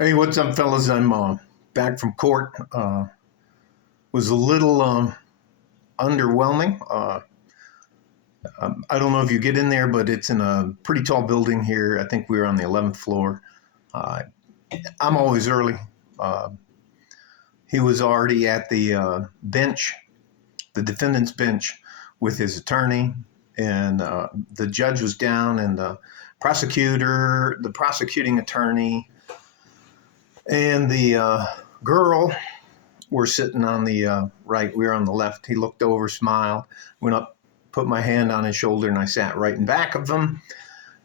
Hey, what's up, fellas? I'm back from court. Was a little underwhelming. I don't know if you get in there, but it's in a pretty tall building here. I think we were on the 11th floor. Uh, I'm always early. Uh, he was already at the bench, the defendant's bench, with his attorney, and the judge was down, and the prosecutor, the prosecuting attorney, and the girl were sitting on the right. We were on the left. He looked over, smiled, went up, put my hand on his shoulder, and I sat right in back of him.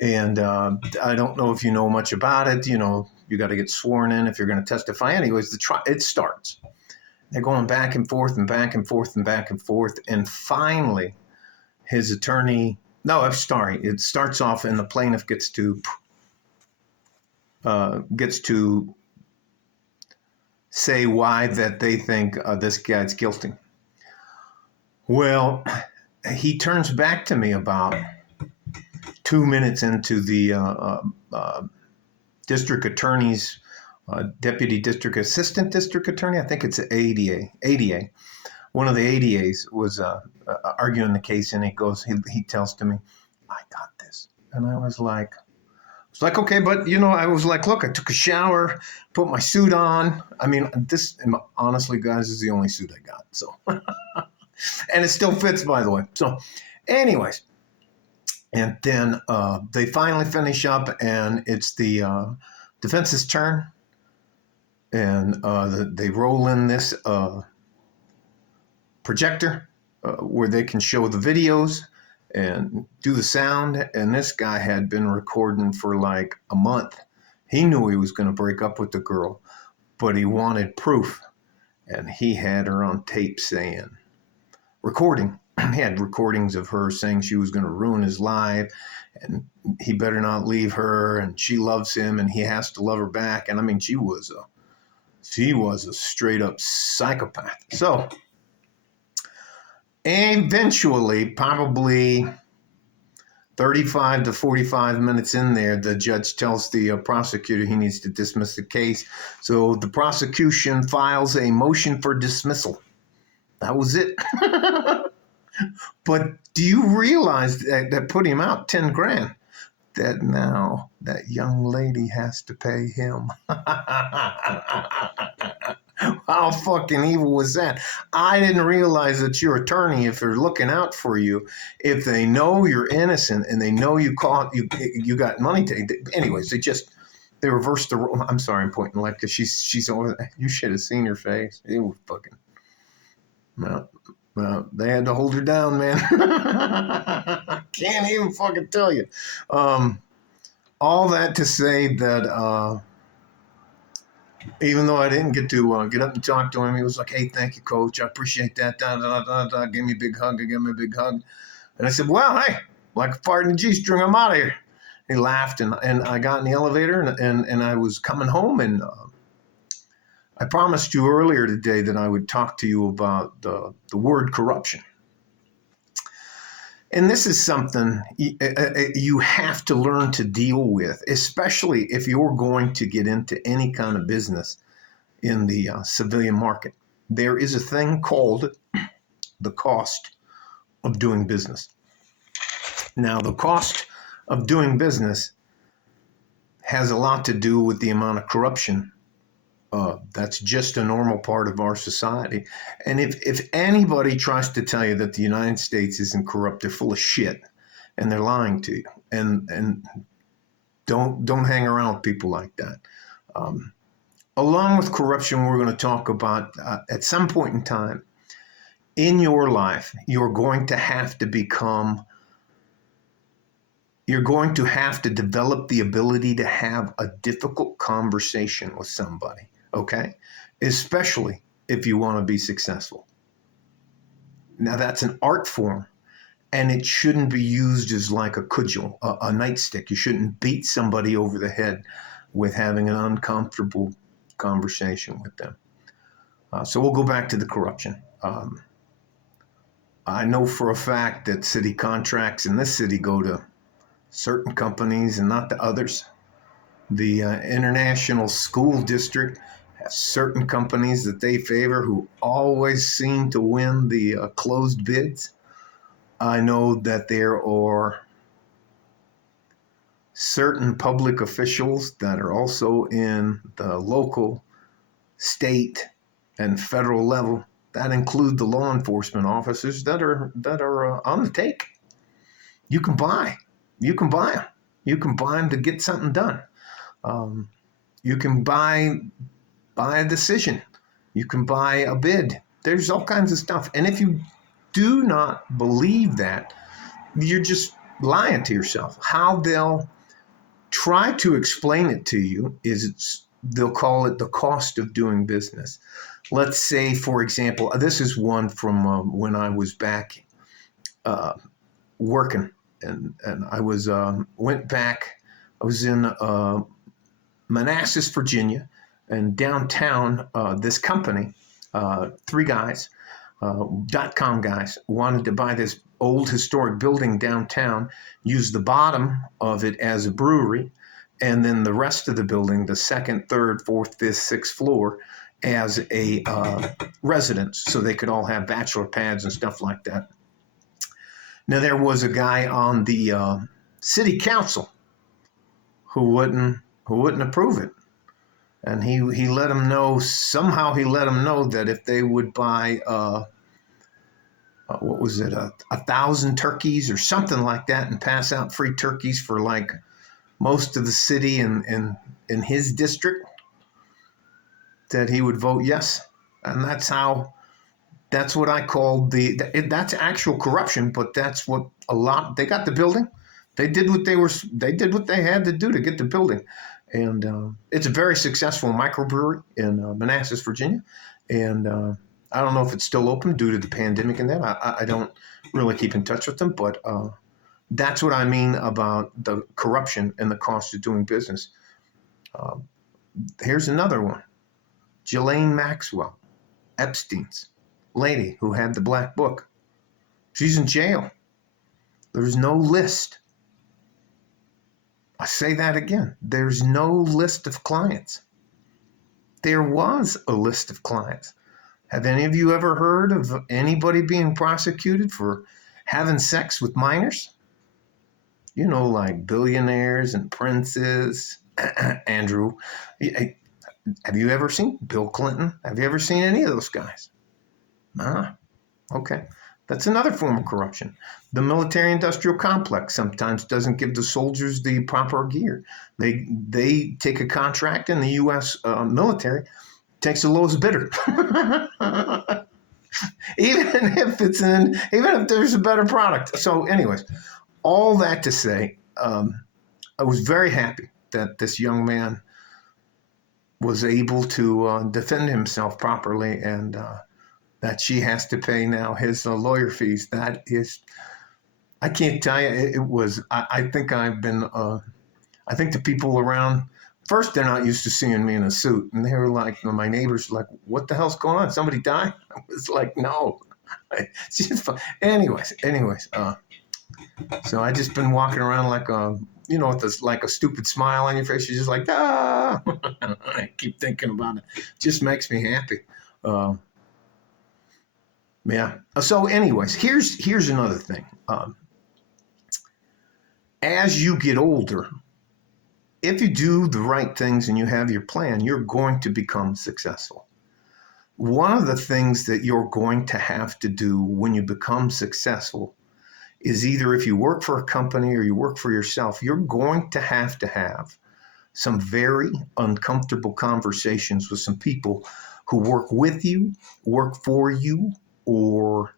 And I don't know if you know much about it. You know, you got to get sworn in if you're going to testify. Anyways, it starts. They're going back and forth and back and forth and back and forth. And finally, his attorney, no, I'm sorry. It starts off and the plaintiff gets to say why that they think this guy's guilty. Well, he turns back to me about 2 minutes into the district attorney's deputy district assistant district attorney. I think it's ADA. One of the ADAs was arguing the case, and he tells to me, "I got this," and I was like. It's like, okay, but I was like, look, I took a shower, put my suit on. I mean, this, honestly, guys, is the only suit I got. So, and it still fits, by the way. So, anyways, and then they finally finish up, and it's the defense's turn, and they roll in this projector where they can show the videos and do the sound. And this guy had been recording for like a month. He knew he was going to break up with the girl, but he wanted proof. And he had her on tape recording. He had recordings of her saying she was going to ruin his life and he better not leave her, and she loves him and he has to love her back. And I mean, she was a straight up psychopath. So eventually, probably 35 to 45 minutes in there, the judge tells the prosecutor he needs to dismiss the case. So the prosecution files a motion for dismissal. That was it. But do you realize that put him out 10 grand? That now that young lady has to pay him. How fucking evil was that? I didn't realize that your attorney, if they're looking out for you, if they know you're innocent and they know you got money anyways, they reversed the role. I'm sorry, I'm pointing like, because she's over there. You should have seen her face. It was fucking. Well, they had to hold her down, man. Can't even fucking tell you. All that to say that even though I didn't get to get up and talk to him, he was like, "Hey, thank you, coach. I appreciate that." Give me a big hug. And I said, "Well, hey, like a fart in the G-string, I'm out of here." He laughed, and I got in the elevator, and I was coming home, and I promised you earlier today that I would talk to you about the word corruption. And this is something you have to learn to deal with, especially if you're going to get into any kind of business in the civilian market. There is a thing called the cost of doing business. Now, the cost of doing business has a lot to do with the amount of corruption. That's just a normal part of our society. And if anybody tries to tell you that the United States isn't corrupt, they're full of shit, and they're lying to you. And don't hang around with people like that. Along with corruption, we're going to talk about at some point in time in your life, you're going to have to develop the ability to have a difficult conversation with somebody. Okay, especially if you want to be successful. Now, that's an art form, and it shouldn't be used as like a cudgel, a nightstick. You shouldn't beat somebody over the head with having an uncomfortable conversation with them. So we'll go back to the corruption. I know for a fact that city contracts in this city go to certain companies and not to others. The International School District has certain companies that they favor who always seem to win the closed bids. I know that there are certain public officials that are also in the local, state, and federal level that include the law enforcement officers that are on the take. You can buy, you can buy them, you can buy them to get something done. Um, you can buy a decision, you can buy a bid. There's all kinds of stuff, and if you do not believe that, you're just lying to yourself. How they'll try to explain it to you is they'll call it the cost of doing business. Let's say, for example, this is one from when I was back uh, working, and I was went back. I was in Manassas, Virginia, and downtown. This company, three guys, .com guys, wanted to buy this old historic building downtown, use the bottom of it as a brewery, and then the rest of the building, the second, third, fourth, fifth, sixth floor, as a residence, so they could all have bachelor pads and stuff like that. Now there was a guy on the city council who wouldn't approve it, and he let them know, somehow he let them know that if they would buy what was it, 1,000 turkeys or something like that, and pass out free turkeys for like most of the city in his district, that he would vote yes. And that's what I called that's actual corruption, but that's what they got the building. They did what they had to do to get the building. And it's a very successful microbrewery in Manassas, Virginia. And I don't know if it's still open due to the pandemic and that. I don't really keep in touch with them, but that's what I mean about the corruption and the cost of doing business. Here's another one. Ghislaine Maxwell, Epstein's lady who had the black book. She's in jail. There's no list. I say that again. There's no list of clients. There was a list of clients. Have any of you ever heard of anybody being prosecuted for having sex with minors? You know, like billionaires and princes. Andrew, have you ever seen Bill Clinton? Have you ever seen any of those guys? Okay. That's another form of corruption. The military-industrial complex sometimes doesn't give the soldiers the proper gear. They take a contract, and the U.S. Military takes the lowest bidder, even if there's a better product. So, anyways, all that to say, I was very happy that this young man was able to defend himself properly, and that she has to pay now his lawyer fees. That is, I can't tell you, it was, I think I've been, I think the people around, first, they're not used to seeing me in a suit. And they were like, my neighbors were like, what the hell's going on? Somebody died? I was like, no. It's just fun. Anyways. So I just been walking around like with this, like a stupid smile on your face. You're just like, ah. I keep thinking about it. Just makes me happy. Yeah. So anyways, here's another thing. As you get older, if you do the right things and you have your plan, you're going to become successful. One of the things that you're going to have to do when you become successful is, either if you work for a company or you work for yourself, you're going to have some very uncomfortable conversations with some people who work with you, work for you, or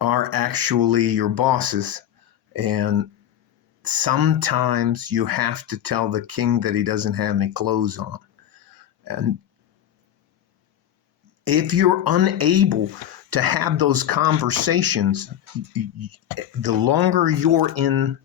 are actually your bosses. And sometimes you have to tell the king that he doesn't have any clothes on. And if you're unable to have those conversations, the longer you're in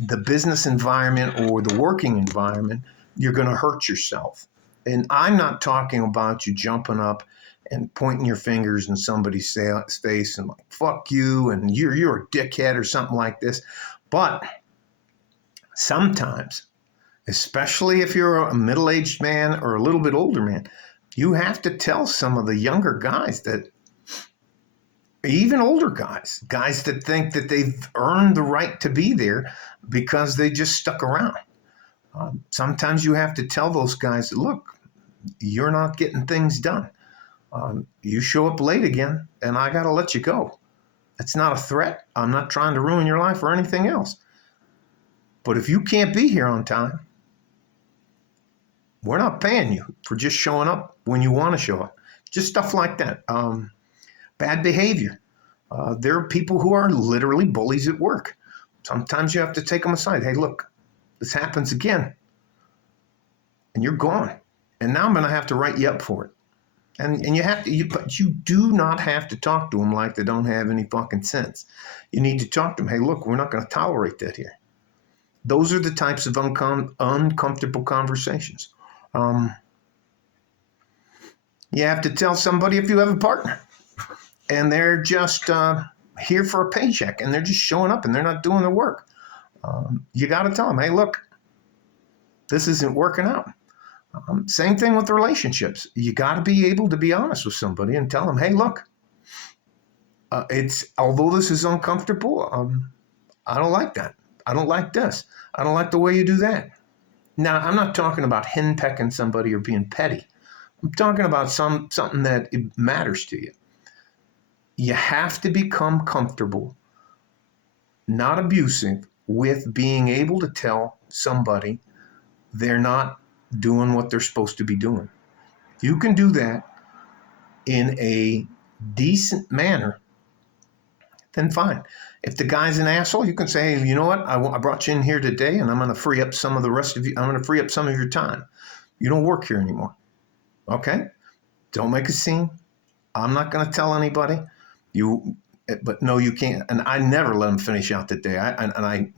the business environment or the working environment, you're going to hurt yourself. And I'm not talking about you jumping up and pointing your fingers in somebody's face and like, fuck you, and you're a dickhead or something like this. But sometimes, especially if you're a middle-aged man or a little bit older man, you have to tell some of the younger guys that, even older guys that think that they've earned the right to be there because they just stuck around. Sometimes you have to tell those guys, look, you're not getting things done. You show up late again, and I got to let you go. It's not a threat. I'm not trying to ruin your life or anything else. But if you can't be here on time, we're not paying you for just showing up when you want to show up. Just stuff like that. Bad behavior. There are people who are literally bullies at work. Sometimes you have to take them aside. Hey, look, this happens again, and you're gone. And now I'm going to have to write you up for it. And you have to, but you do not have to talk to them like they don't have any fucking sense. You need to talk to them. Hey, look, we're not going to tolerate that here. Those are the types of uncomfortable conversations. You have to tell somebody if you have a partner and they're just here for a paycheck and they're just showing up and they're not doing the work. You got to tell them, hey, look, this isn't working out. Same thing with relationships. You got to be able to be honest with somebody and tell them, hey, look, although this is uncomfortable, I don't like that. I don't like this. I don't like the way you do that. Now, I'm not talking about henpecking somebody or being petty. I'm talking about something that it matters to you. You have to become comfortable, not abusive, with being able to tell somebody they're not doing what they're supposed to be doing. If you can do that in a decent manner, then fine. If the guy's an asshole, you can say, hey, you know what? I brought you in here today, and I'm going to free up some of the rest of you. I'm going to free up some of your time. You don't work here anymore. Okay? Don't make a scene. I'm not going to tell anybody. But no, you can't. And I never let them finish out the day. I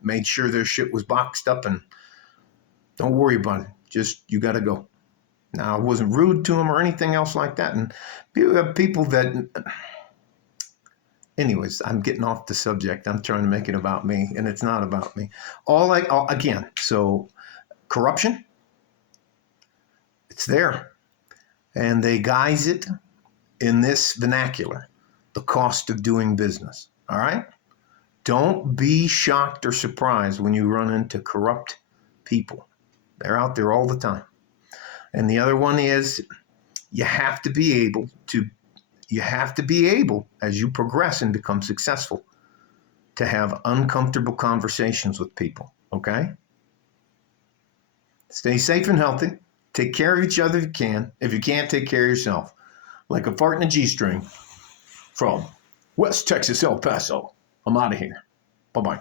made sure their shit was boxed up, and don't worry about it. Just, you got to go. Now, I wasn't rude to them or anything else like that. And you have people that, anyways, I'm getting off the subject. I'm trying to make it about me, and it's not about me. Again, so corruption, it's there. And they guise it in this vernacular, the cost of doing business. All right? Don't be shocked or surprised when you run into corrupt people. They're out there all the time. And the other one is you have to be able, as you progress and become successful, to have uncomfortable conversations with people, okay? Stay safe and healthy. Take care of each other if you can. If you can't, take care of yourself. Like a fart in a G-string from West Texas, El Paso. I'm out of here. Bye-bye.